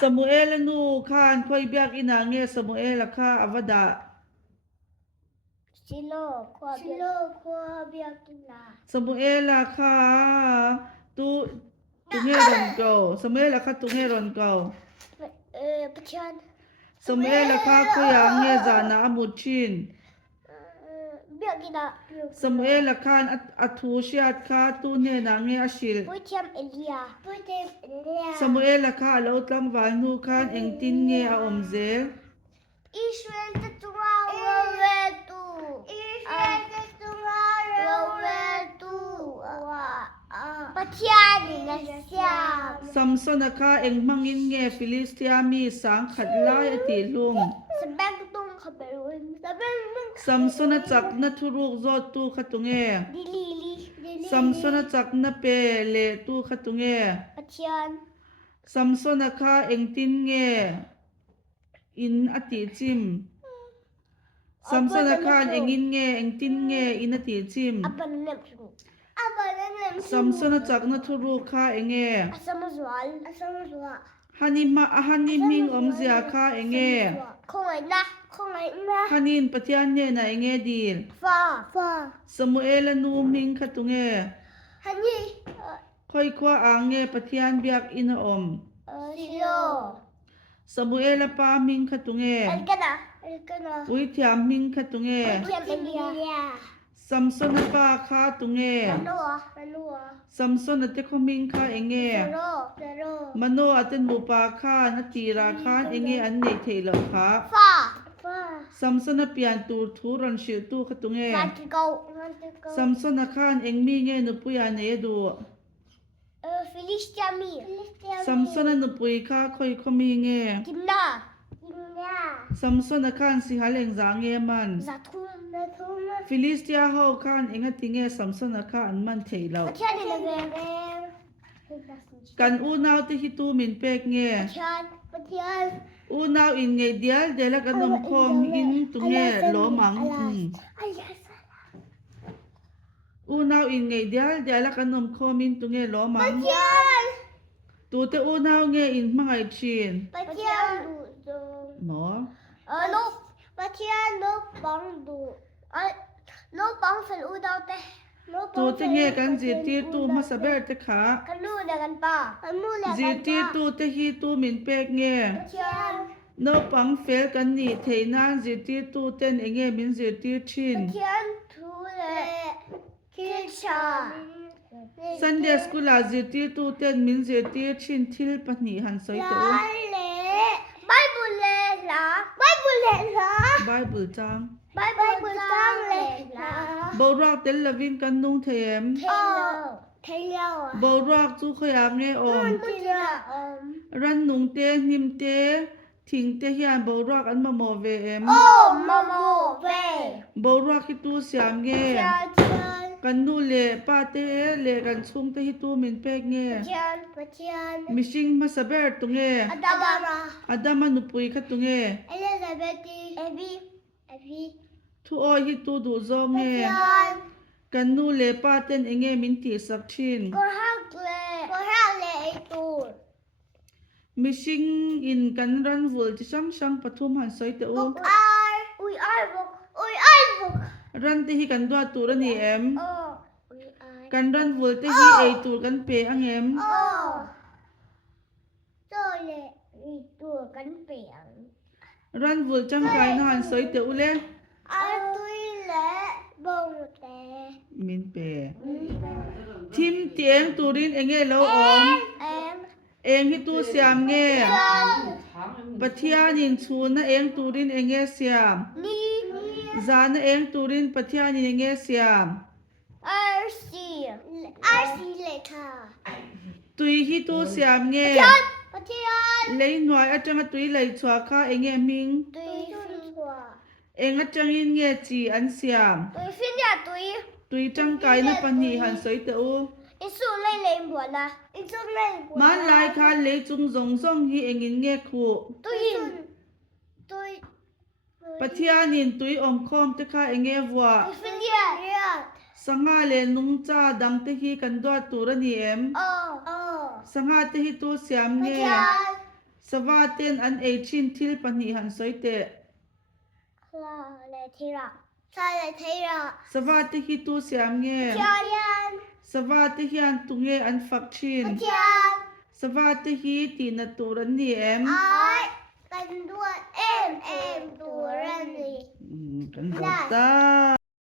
สมุเอลนูคานคอยเบียกอินางเงสมุเอลค่ะอวดาชิโลควาเบียกินา สมุเอลค่ะตุเงรอนโกสมุเอลค่ะตุเงรอนโกปะชัน สมุเอลค่ะคอยางเงจานาอมุชินเบียกินา สมุเอลค่ะอัทูชิอัดค่ะตุเนนางเงอชิล ปุยเทียมเอลียสมุเอลค่ะเราตั้งวันนูคานเองตินเงออมเซล อิสราเอลจะตัวเวตูอิสราเอลจะตัวเวตูปะชันนะเสีย ซัมซอนค่ะเองมังอินเงฟิลิสเตียมีสังขัดไล่อติลุง สเปนตุ้งขับไปรู้สเปนมึง ซัมซอนจักนัทุรุกจอดตูขตุงเง ดิลี ซัมซอนจักนัเปเลตูขตุงเง ปะชัน ซัมซอนค่ะเองตินเงอินอติจิมซัมซอนค่ะเองอินเงเองตินเงอินอติจิม อับนันชูอับนันชู ซัมซอนจักนัทุรุกค่ะเองเง อัสมาสวาล ฮันนิมิงอมเซียค่ะเองเง คงไงนะฮันนินปะเทียนเนนะเองเงดีล ฟ้า สมุเอลนูมิงขตุงเง ฮันนี่ ค่อยคว้าอ่างเงปะเทียนเบียกอินอม ชิโล สมุเอลปามิงขตุงเง เอลกันนะ อุยเทียมมิงขตุงเง เทียมเอเลีย ซัมซอนปาคาตุงเง มันนัว ซัมซอนเตคอมิงคาเองเง โร มโนอัตมูปาคานตีราคานเองเงอันเนเทลคา ฟ้า ซัมซอนเปียนตูทูรันชิวตูขตุงเง มันจะgo ซัมซอนคานเองมีเงนุปุยาเนดู ฟิลิสเตียมี ซัมซอนนุปุยคาค่อยคอมีเง กินนา ซัมซอนคานสิหาเลงจางเงมัน ซาทุม ฟิลิสเตียเฮาคานเองติงเงซัมซอนคานมันเทลา ปะชันนี่นะเว กันอูนาวเตฮิตูมินเป็กเง ปะชัน อูนาวอินเงเดียลเดลกันนมคอมอินตุงเงโลมังอูนาวอินเงเดียลเดลกันนมคอมอินตุงเงโลมังตูเตอูนาวเงอินมังไอชิน ปะชันดู เนาะ ลูกปะชันลูกบังดูลูกบังฟิลอูดาวเต ตูเตเงกันจีตีตูมาสเบรเตขา กันลูเดกันป้ากันลูเด จี กัน ตีตูเตฮีตูมินเป็กเง ปะชัน โนปังเฟลกันนี่เทนานจีตีตูเตนเองเงมินจีตีชิน ปะชันทูเลคิดชา ซันเดย์สกูลาจีตีตูเตนมินจีตีชินทิลปนีหันไซเตอ ไบเบิลเลยล่ะไบเบิลเลยล่ะ ไบเบิลจัง ไบเบิลจังเลยล่ะ บอรักเตลลวินกันนุงเทม เทเลียวอ่ะ บอรักจูขยามเงออม กูจะรันนุงเตนิมเตทิงเตฮิอันบอรักอันมาโมเวเอ็ม โอ้มาโมเว บอรักฮิตูสยามเง เชิญ กันนูเลปาเตเลกันชุงเตฮิตูมินเป็กเง เชิญเชิญ มิชิงมาสเบรตุงเง อาดามา อาดามานุปุยขตุงเง เอลิซาเบธีเอวี ทุออยฮิตูดูซองเง เชิญ กันนูเลปาเตนเองเงมินตีสักชิน ก็ฮักเลยไอตู มิชิงอินกันรันวุลที่ช่างช่างปฐุมหันไซเตอ บุกอุยไอบุก รันเตฮิกันดัวตูรันเอ็ม โอ้อุยไอ กันรันวุลเตฮิเอตูกันเปอังเอ็ม โอ้โตเลยอีตัวกันเปียง รันวุลจังไกนหันไซเตอเล อาตุยและบงเต มินเปทิมเตียงตูรินเองเงโลออม เอ็ม เองฮิตูเสียมเง จัน ปัทยานินชูนะเองตูรินเองเงเสียม นี่ จานะเองตูรินปัทยานินเองเงเสียม อาร์ซีเลยค่ะ ตุยฮิตูเสียมเง จันปะเทียน เลยหน่วยอาจังตุยเลยชัวค่ะเองเงมิง ตุยฟินหัว เองอาจังอินเงจีอันเสียม ตุยฟินยาตุย ตุยจังไกนะปันนีหันไซเตอ อิสุเลยบัวนะอิสุเลยบัว มันลายคาเลยจุงซงซงฮีเองอินเงคู ตุยตุย ปัทยานินตุยอมคอมตะค่ะเองเงวัว ฟินยา สังหาเลนุงจ้าดังเตฮีกันดัวตูรนีเอ็ม โอ้ สังหาเตฮีตูเสียม ปะ เง เทียน savaten an eichin thil pahnih han soite Kla le thira. Sa le thira. savate hi tu siam nge Pathian. savate hian tunge an fak thin Pathian. savate hi ti na turan ni em Ai. Kan duat em tu rani. kan ta